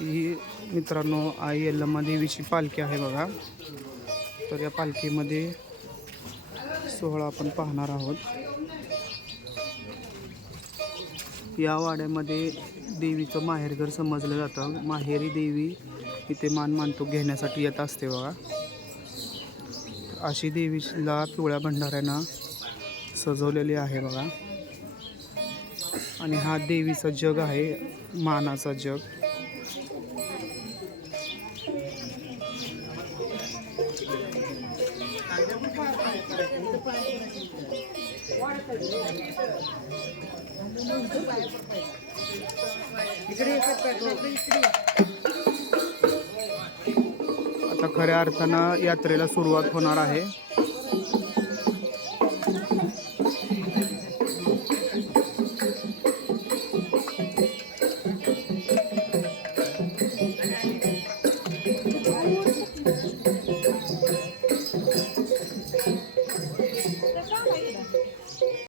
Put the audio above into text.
ही मित्रांनो आई यल्लम्मा देवीची पालखी आहे बघा। तर या पालखीमध्ये सोहळा आपण पाहणार आहोत। या वाड्यामध्ये देवीचं माहेरघर समजलं जातं। माहेरी देवी इथे मान मानतो घेण्यासाठी येत असते बघा। अशी देवीला पिवळ्या भंडाऱ्यानं सजवलेली आहे बघा। आणि हा देवीचा जग आहे, मानाचा जग। आता खऱ्या अर्थानं यात्रेला सुरुवात होणार आहे।